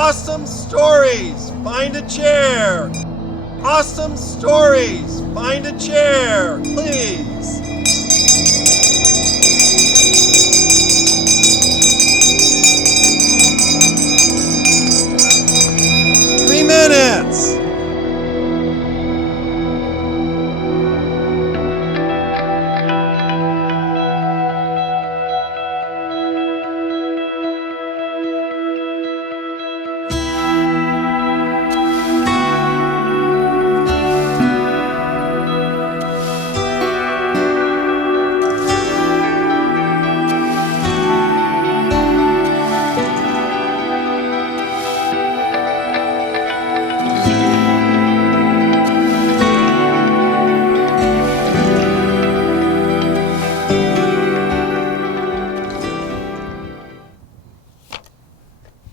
Awesome stories, find a chair. Awesome stories, find a chair, please. Three minutes.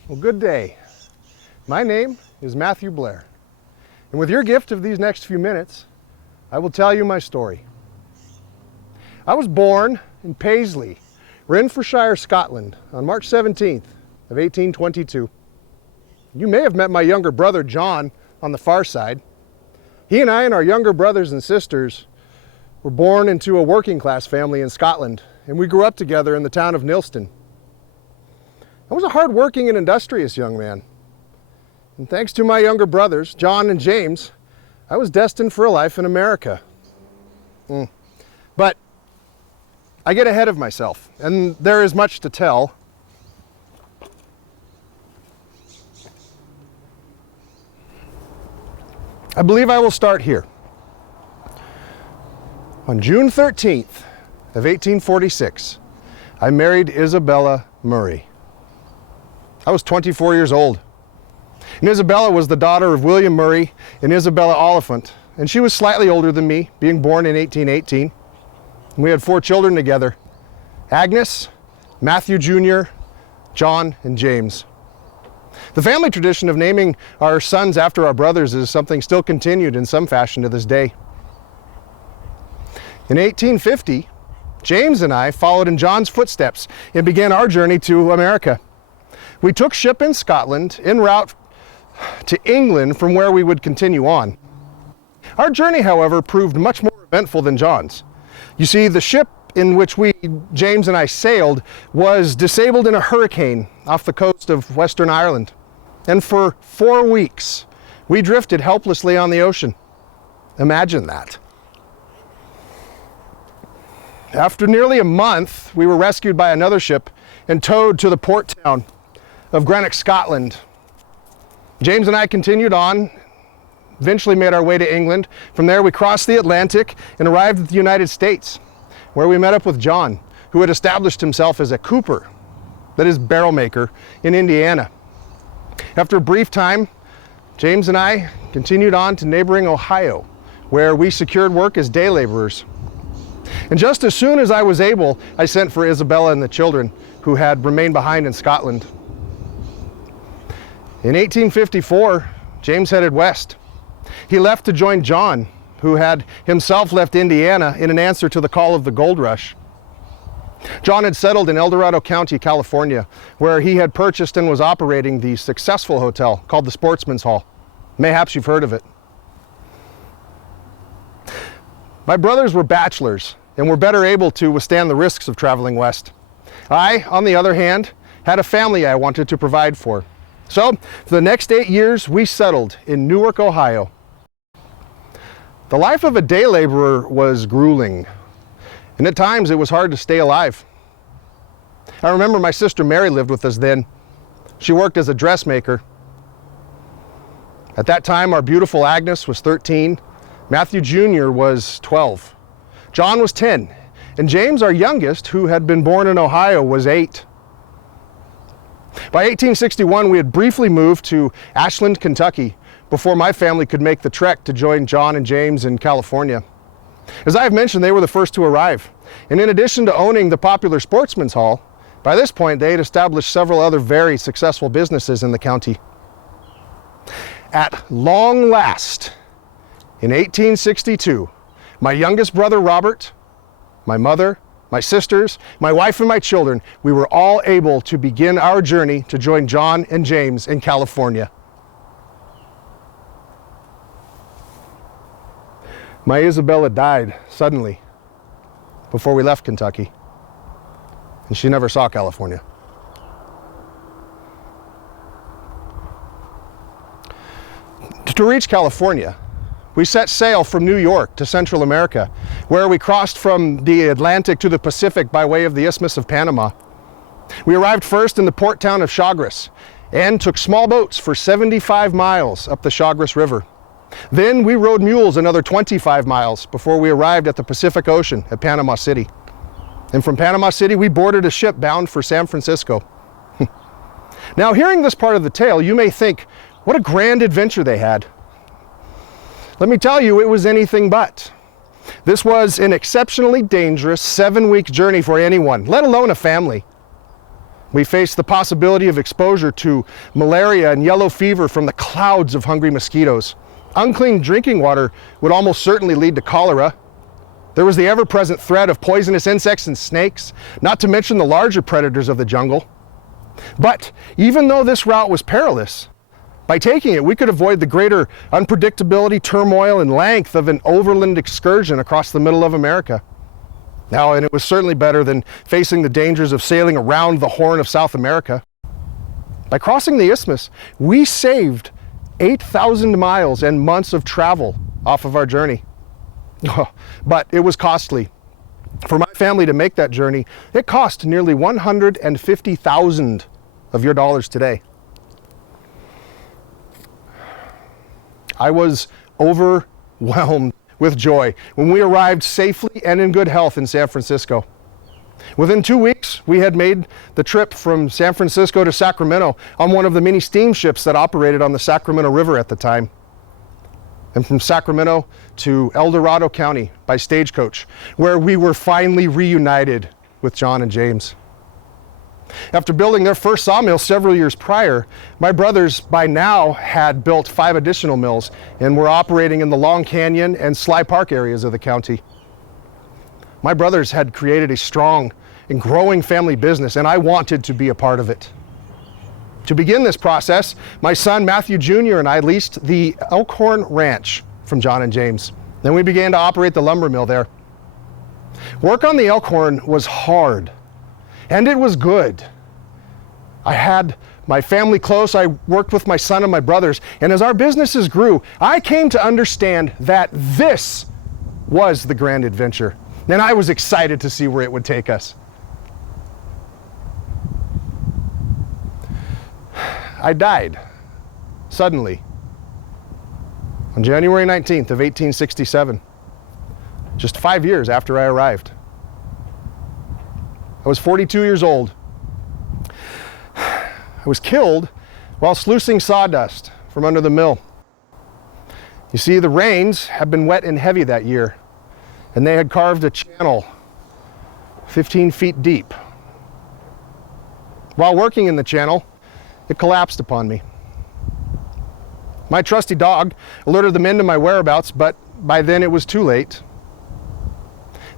Well, good day. My name is Matthew Blair, and with your gift of these next few minutes, I will tell you my story. I was born in Paisley, Renfrewshire, Scotland, on March 17th of 1822. You may have met my younger brother, John, on the far side. He and I and our younger brothers and sisters were born into a working class family in Scotland, and we grew up together in the town of Nilston. I was a hard-working and industrious young man. And thanks to my younger brothers, John and James, I was destined for a life in America. But I get ahead of myself, and there is much to tell. I believe I will start here. On June 13th of 1846, I married Isabella Murray. I was 24 years old. And Isabella was the daughter of William Murray and Isabella Oliphant, and she was slightly older than me, being born in 1818. And we had 4 children together: Agnes, Matthew Jr., John, and James. The family tradition of naming our sons after our brothers is something still continued in some fashion to this day. In 1850, James and I followed in John's footsteps and began our journey to America. We took ship in Scotland en route to England, from where we would continue on. Our journey, however, proved much more eventful than John's. You see, the ship in which James and I sailed, was disabled in a hurricane off the coast of Western Ireland. And for 4 weeks, we drifted helplessly on the ocean. Imagine that. After nearly a month, we were rescued by another ship and towed to the port town of Greenock, Scotland. James and I continued on, eventually made our way to England. From there, we crossed the Atlantic and arrived at the United States, where we met up with John, who had established himself as a cooper, that is, barrel maker, in Indiana. After a brief time, James and I continued on to neighboring Ohio, where we secured work as day laborers. And just as soon as I was able, I sent for Isabella and the children, who had remained behind in Scotland. In 1854, James headed west. He left to join John, who had himself left Indiana in an answer to the call of the gold rush. John had settled in El Dorado County, California, where he had purchased and was operating the successful hotel called the Sportsman's Hall. Mayhaps you've heard of it. My brothers were bachelors and were better able to withstand the risks of traveling west. I, on the other hand, had a family I wanted to provide for. So, for the next 8 years, we settled in Newark, Ohio. The life of a day laborer was grueling, and at times it was hard to stay alive. I remember my sister Mary lived with us then. She worked as a dressmaker. At that time, our beautiful Agnes was 13, Matthew Jr. was 12, John was 10, and James, our youngest, who had been born in Ohio, was 8. By 1861, we had briefly moved to Ashland, Kentucky, before my family could make the trek to join John and James in California. As I have mentioned, they were the first to arrive. And in addition to owning the popular Sportsman's Hall, by this point they had established several other very successful businesses in the county. At long last, in 1862, my youngest brother Robert, my mother, my sisters, my wife, and my children, we were all able to begin our journey to join John and James in California. My Isabella died suddenly before we left Kentucky, and she never saw California. To reach California, we set sail from New York to Central America, where we crossed from the Atlantic to the Pacific by way of the Isthmus of Panama. We arrived first in the port town of Chagres and took small boats for 75 miles up the Chagres River. Then we rode mules another 25 miles before we arrived at the Pacific Ocean at Panama City. And from Panama City, we boarded a ship bound for San Francisco. Now, hearing this part of the tale, you may think, what a grand adventure they had. Let me tell you, it was anything but. This was an exceptionally dangerous 7-week journey for anyone, let alone a family. We faced the possibility of exposure to malaria and yellow fever from the clouds of hungry mosquitoes. Unclean drinking water would almost certainly lead to cholera. There was the ever-present threat of poisonous insects and snakes, not to mention the larger predators of the jungle. But even though this route was perilous, by taking it, we could avoid the greater unpredictability, turmoil, and length of an overland excursion across the middle of America. Now, and it was certainly better than facing the dangers of sailing around the Horn of South America. By crossing the isthmus, we saved 8,000 miles and months of travel off of our journey. But it was costly. For my family to make that journey, it cost nearly 150,000 of your dollars today. I was overwhelmed with joy when we arrived safely and in good health in San Francisco. Within 2 weeks, we had made the trip from San Francisco to Sacramento on one of the many steamships that operated on the Sacramento River at the time. And from Sacramento to El Dorado County by stagecoach, where we were finally reunited with John and James. After building their first sawmill several years prior, my brothers by now had built 5 additional mills and were operating in the Long Canyon and Sly Park areas of the county. My brothers had created a strong and growing family business, and I wanted to be a part of it. To begin this process, my son Matthew Jr. and I leased the Elkhorn Ranch from John and James. Then we began to operate the lumber mill there. Work on the Elkhorn was hard, and it was good. I had my family close. I worked with my son and my brothers, and as our businesses grew, I came to understand that this was the grand adventure, and I was excited to see where it would take us. I died suddenly on January 19th of 1867, just 5 years after I arrived. I was 42 years old. I was killed while sluicing sawdust from under the mill. You see, the rains had been wet and heavy that year, and they had carved a channel 15 feet deep. While working in the channel, it collapsed upon me. My trusty dog alerted the men to my whereabouts, but by then it was too late.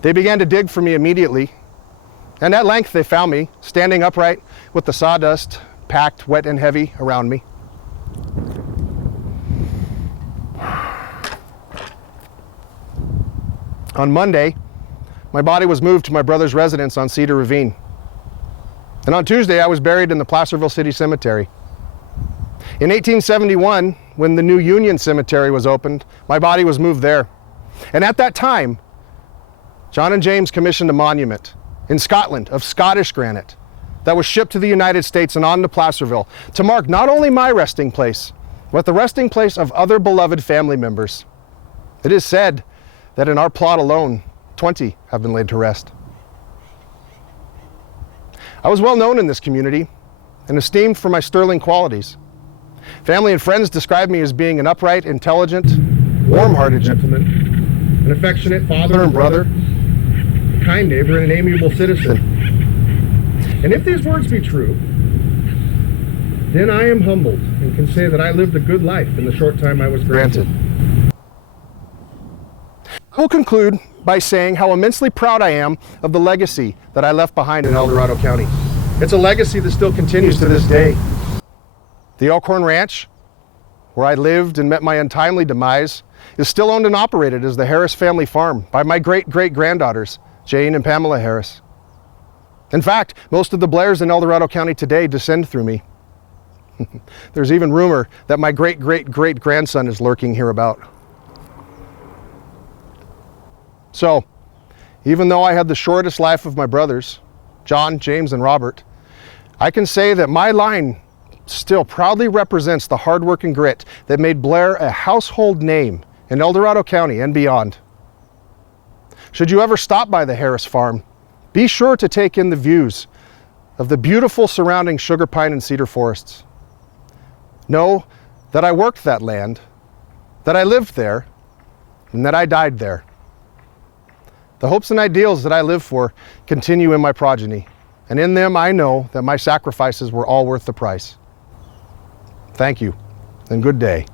They began to dig for me immediately, and at length they found me, standing upright with the sawdust packed wet and heavy around me. On Monday, my body was moved to my brother's residence on Cedar Ravine. And on Tuesday, I was buried in the Placerville City Cemetery. In 1871, when the new Union Cemetery was opened, my body was moved there. And at that time, John and James commissioned a monument in Scotland of Scottish granite that was shipped to the United States and on to Placerville to mark not only my resting place, but the resting place of other beloved family members. It is said that in our plot alone, 20 have been laid to rest. I was well known in this community and esteemed for my sterling qualities. Family and friends described me as being an upright, intelligent, warm-hearted gentleman, an affectionate father and brother, a kind neighbor, and an amiable citizen. And if these words be true, then I am humbled and can say that I lived a good life in the short time I was granted. I will conclude by saying how immensely proud I am of the legacy that I left behind in El Dorado County. It's a legacy that still continues to this day. The Elkhorn Ranch, where I lived and met my untimely demise, is still owned and operated as the Harris family farm by my great-great-granddaughters, Jane and Pamela Harris. In fact, most of the Blairs in El Dorado County today descend through me. There's even rumor that my great-great-great-grandson is lurking hereabout. So, even though I had the shortest life of my brothers, John, James, and Robert, I can say that my line still proudly represents the hard work and grit that made Blair a household name in El Dorado County and beyond. Should you ever stop by the Harris farm, be sure to take in the views of the beautiful surrounding sugar pine and cedar forests. Know that I worked that land, that I lived there, and that I died there. The hopes and ideals that I live for continue in my progeny, and in them I know that my sacrifices were all worth the price. Thank you, and good day.